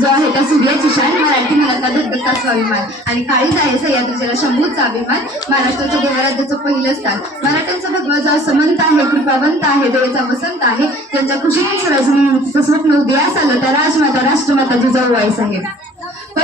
जो आहे त्या सूर्याची शान मराठी मनातला धगधगता स्वाभिमान आणि काळी आहे सह्याद्रीच्या शंभूचा अभिमान. महाराष्ट्राच्या देवराज्याचं पहिलं स्थान. मराठ्यांचा भगवा जो समंत आहे कृपावंत आहे देवीचा वसंत आहे त्यांच्या खुशीने स्वप्न उदयास आलं. त्या राजमाता राष्ट्रमाता जिजाऊ आहे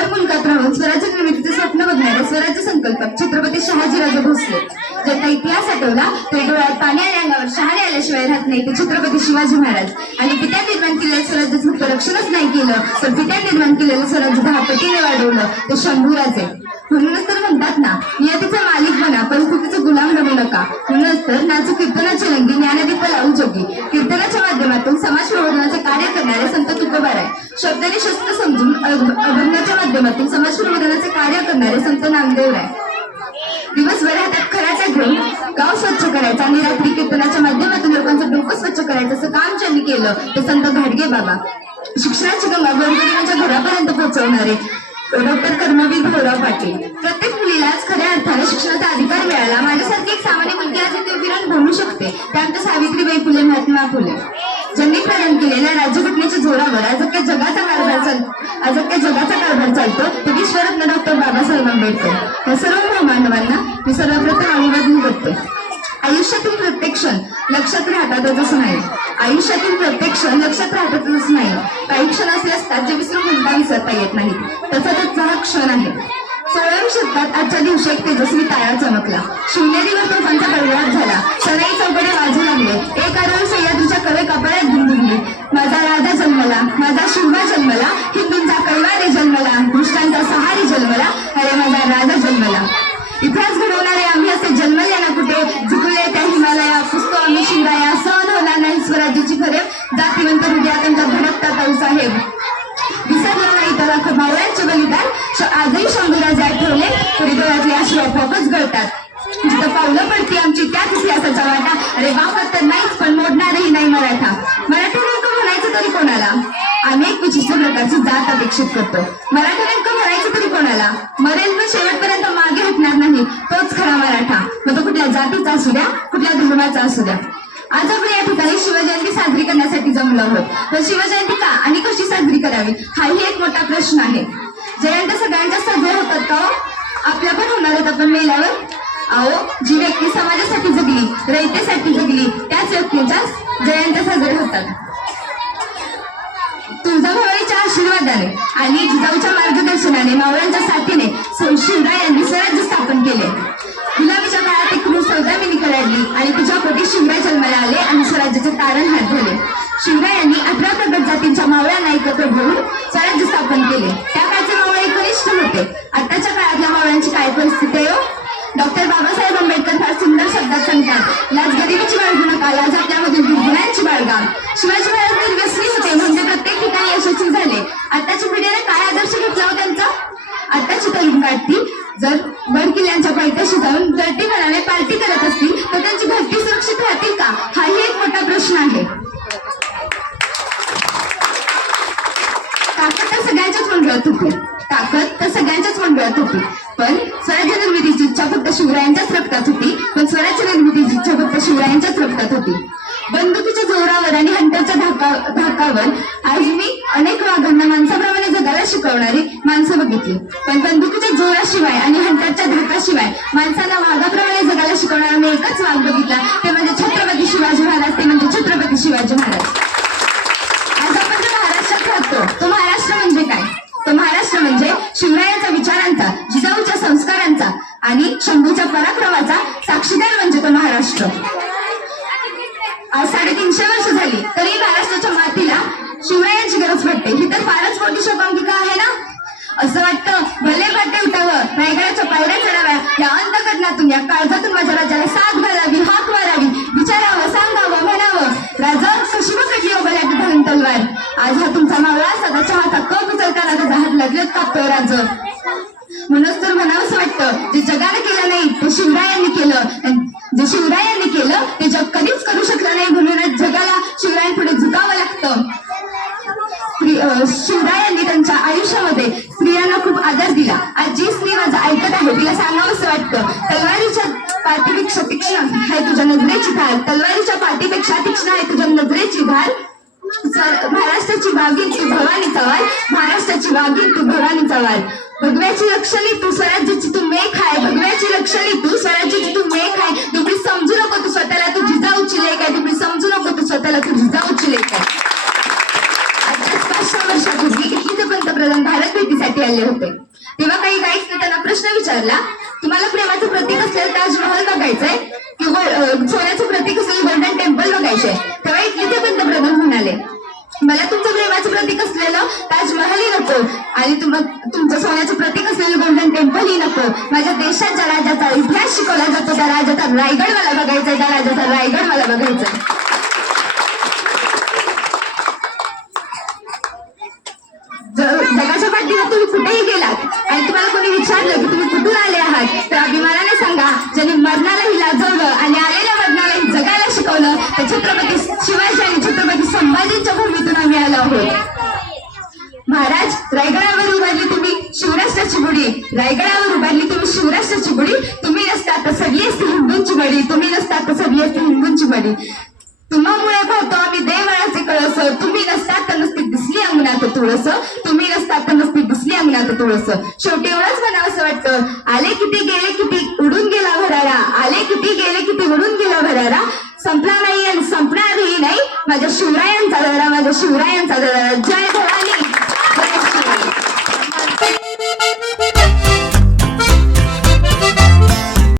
पर मुलगात राहून स्वराज्य निर्मितीचे स्वप्न बघणारे स्वराज्य संकल्पक छत्रपती शहाजीराजे भोसले ज्यांना इतिहास आठवला ते डोळ्यात पाणी आणि अंगावर शहाणे आल्याशिवाय राहत नाही ते छत्रपती शिवाजी महाराज. आणि पित्या निर्माण केलेल्या स्वराज्याचं फक्त रक्षणच नाही केलं तर पित्या निर्माण केलेलं स्वराज्य दहा पटीने वाढवलं ते शंभूराजे म्हणूनच तर म्हणतात ना नियतीचा मालिक बना परिस्थितीचा गुलाम बनू नका. म्हणूनच तर नाचू कीर्तनाची रंगी ज्ञानदीप लावू जोगी. कीर्तनाच्या माध्यमातून समाज प्रबोधनाचे कार्य करणारे संत तुकोबार आहे शब्दाने शस्त्र समजून अभंगाच्या माध्यमातून समाज प्रबोधनाचे कार्य करणारे संत नामदेव राय. दिवसभर हातात खराचा घेऊन गाव स्वच्छ करायचा आणि रात्री कीर्तनाच्या माध्यमातून लोकांचं डोकं स्वच्छ करायचं असं काम ज्यांनी केलं ते संत घाडगे बाबा. शिक्षणाची गंगा गोरगरिबांच्या घरापर्यंत पोहोचवणारे डॉक्टर कर्मवीर भाऊराव पाटील. प्रत्येक मुलीलाच खऱ्या अर्थाने शिक्षणाचा अधिकार मिळाला. माझ्यासारखी एक सामान्य मुलगी आज इथे उभी बनू शकते. त्यानंतर सावित्रीबाई फुले महात्मा फुले. ज्यांनी प्रदान केलेल्या राज्यघटनेच्या जोरावर आज अख्ख्या जगाचा कारभार चाल आज अख्ख्या जगाचा चालतो. ते विश्वरत्न डॉक्टर बाबासाहेब आंबेडकर. या सर्व मानवांना मी सर्वप्रथम अभिवादन करते. आयुष्यातील प्रत्येक क्षण लक्षात राहतातच नाही. आयुष्यातील प्रत्येक क्षण लक्षात राहतातच नाही. काही क्षण असे असतात जे विसरून मुद्दा विसरता येत नाहीत. तसा त्याचा हा क्षण आहे. सोळाव्या शतकात आजच्या दिवशी एक तेजस्वी तारा चमकला. शिवनेरीवर तोफांचा गडगडाट झाला. शनाई चौकडे वाजू लागले. एक आरोळ सह्याद्रीच्या कवे कपाळ्यात गुंडुरली माझा राजा जन्मला माझा शिवबा जन्मला हिंदूंचा कळवा कैवारी जन्मला दुष्टांचा सहारी जन्मला अरे माझा राजा जन्मला. इतिहास घडवणारे आम्ही असे जन्मले ना कुठे? झुकले त्या हिमालया पुसतो आम्ही शिवराया सहन होणार नाही स्वराज्याची खरे जातीवंत हृदया त्यांच्या धडकतात साहेब. विसरला नाही तर अख्खं भावळ्यांचे बलिदान श- आजही शंभूराजे आठवले तरी डोळ्यातले अश्रू आपोआपच गळतात जिथं पावलं पडती आमची त्याच इतिहासाचा वाटा. अरे वापर तर नाहीच पण मोडणारही नाही मराठा. स्वतःची जात अपेक्षित करतो. मराठा नेमकं म्हणायचं तरी कोणाला? मरेल पण शेवटपर्यंत मागे हटणार नाही. तोच खरा मराठा. मग तो कुठल्या जातीचा असू द्या कुठल्या धर्माचा असू द्या. आज आपण या ठिकाणी शिवजयंती साजरी करण्यासाठी जमलो आहोत. तर शिवजयंती का आणि कशी साजरी करावी? हाही एक मोठा प्रश्न आहे. जयंत सगळ्यांच्या साजऱ्या होतात का हो? आपल्या पण होणार आहेत आपण मेल्यावर. अहो जी व्यक्ती समाजासाठी जगली रयतेसाठी जगली त्याच व्यक्तीच्या जयंत्या साजऱ्या होतात. तुझा संवादाने आणि जिजाऊच्या मार्गदर्शनाने मावळ्यांच्या साथीने सौ- शिवराय यांनी स्वराज्य स्थापन केले. गुलाबीच्या काळात एक क्रूर सौदामिनी कडाडली आणि तिच्या पोटी शिवराय जन्माला आले आणि स्वराज्याचे तारण हात झाले शिवराय यांनी अठरा प्रगत जातींच्या मावळ्यांना एकत्र घेऊन स्वराज्य स्थापन केले. त्या काळचे मावळे कनिष्ठ होते. होती ताकद तर सगळ्यांच्याच मंडळात होती. पण स्वराज्य निर्मितीची इच्छा फक्त शिवरायांच्याच रक्तात होती पण स्वराज्य निर्मितीची इच्छा फक्त शिवरायांच्याच रक्तात होती. बंदुकीच्या जोरावर आणि हंटरच्या धाका धाकावर आज मी अनेक वाघांना माणसाप्रमाणे जगायला शिकवणारी माणसं बघितली. पण बंदुकीच्या जोराशिवाय आणि हंटरच्या धाकाशिवाय माणसाला वाघाप्रमाणे जगायला शिकवणारा मी एकच वाघ शंभूच्या साक्षीदार म्हणजे तो महाराष्ट्र. आज साडेतीनशे वर्ष झाली. तरी महाराष्ट्राच्या मातीला शिवरायांची गरज पडते. ही तर फारच मोठी शोकांकिका आहे ना? असं वाटतं भले पाटे उठावं रायगडाच्या पायऱ्या चढाव्या या अंतकरणातून या काळजातून माझ्या राजाला साथ घालावी हाक मारावी विचारावं सांगावं म्हणावं. राजा कशी बघितली हो बऱ्या धरून तलवार. आज हा तुमचा मावळा सदाच्या हातात कप उचलताना त्याचा हात लगेच कापतोय राज. म्हणूनच तर म्हणावंच वाटतं जे जगाने शिवरायांनी केलं शिवरायांनी केलं ते जग कधीच करू शकलं नाही. म्हणूनच जगाला शिवरायांपुढे झुकावं लागतं. शिवराय यांनी शिवरायांनी त्यांच्या आयुष्यामध्ये स्त्रियांना खूप आदर दिला. आज जी स्त्री माझं ऐकत आहे तिला सांगावंसं वाटतं तलवारीच्या पाठीपेक्षा तीक्ष्ण आहे तुझ्या नजरेची धार तलवारीच्या पाठीपेक्षा तीक्ष्ण आहे तुझ्या नजरेची धार महाराष्ट्राची वाघीण तू भवानी चव्हाण महाराष्ट्राची वाघीण तू भवानी चव्हाण भगव्याची लक्षणी तू स्वराज्याची तू मेघ आहे. भगव्याची लक्षणी तू स्वराज्याची तू मेघ आहे. तुम्ही समजू नको तू स्वतःला. तू जिजाऊची लेख आहे. तुम्ही समजू नको तू स्वतःला. तू जिजाऊची लेख आहे. आताच पाचशे वर्षापूर्वी इटलीचे पंतप्रधान भारत भेटीसाठी आले होते. तेव्हा काही गाईक त्यांना प्रश्न विचारला तुम्हाला प्रेमाचं प्रतीक असलेलं ताजमहल बघायचंय? किंवा हो, सोन्याचं प्रतीक असलेलं गोल्डन टेम्पल बघायचंय? तेव्हा इटलीचे पंतप्रधान म्हणाले मला तुमचं प्रेमाचं प्रतीक असलेलं ताजमहलही नको. आणि तुम तुमचं सोन्याचं प्रतीक असलेलं गोल्डन टेम्पलही नको. माझ्या देशात ज्या राजाचा इतिहास शिकवला जातो. त्या राजाचा रायगड मला बघायचा त्या राजाचा रायगड मला बघायचा आहोत महाराज रायगडावर उभारली तुम्ही शिवराष्ट्राची गुढी रायगडावर उभारली तुम्ही शिवराष्ट्राची गुढी तुम्ही नसता तर सगळी असती हिंदूंची बडी तुम्ही नसता तर सगळी असती हिंदूंची बडी तुम्हामुळे पाहतो आम्ही देवळाचे कळस. तुम्ही नसता तर नसती दिसली अंगणात तुळस. तुम्ही नसता तर नसती दिसली अंगणात तुळस. शेवटी एवढंच म्हणावं वाटतं. आले किती गेले किती उडून गेला भरारा. आले किती गेले किती उडून गेला भरारा. संपला नाही. माझ्या शिवरायांचा दरा माझ्या शिवरायांचा दरा जय भवानी.